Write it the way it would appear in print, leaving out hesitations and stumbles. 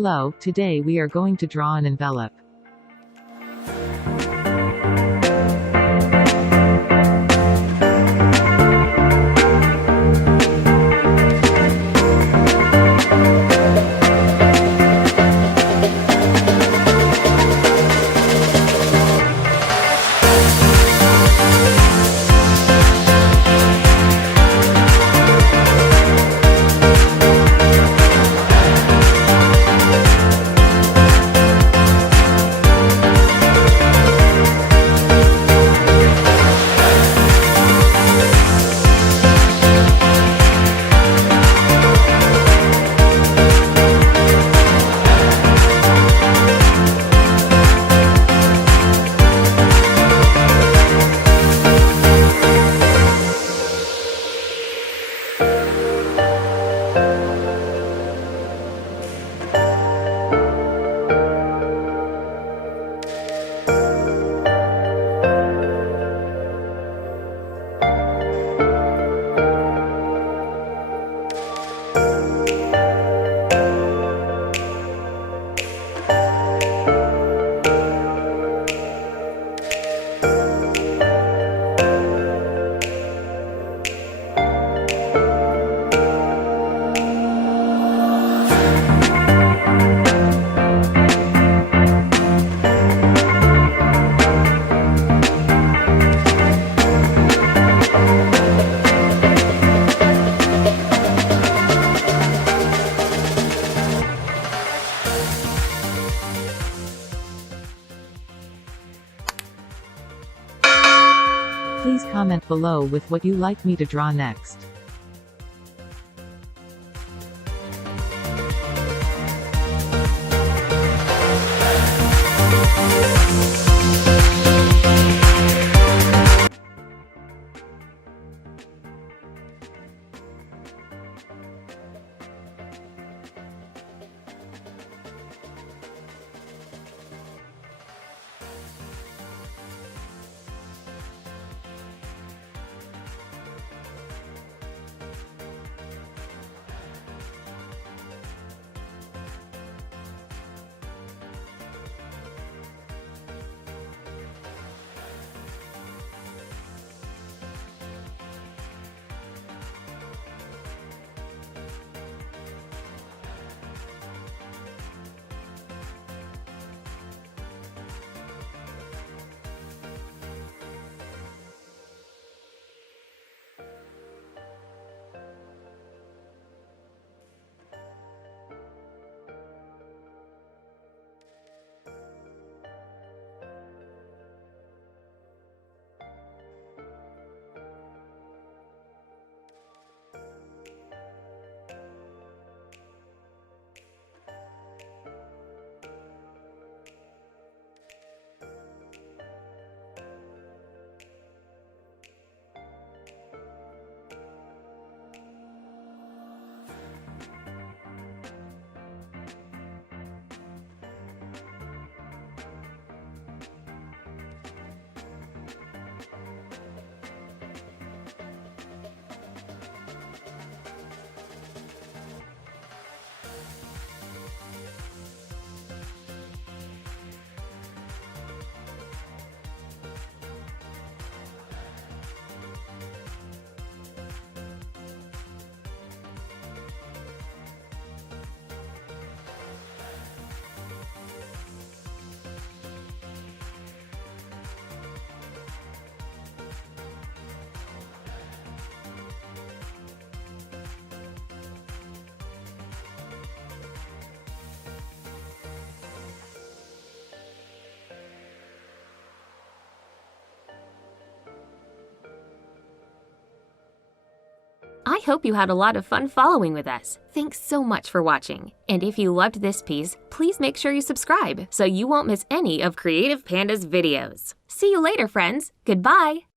Hello, today we are going to draw an envelope. Please comment below with what you like me to draw next. I hope you had a lot of fun following with us. Thanks so much for watching. And if you loved this piece, please make sure you subscribe so you won't miss any of Creative Panda's videos. See you later, friends. Goodbye.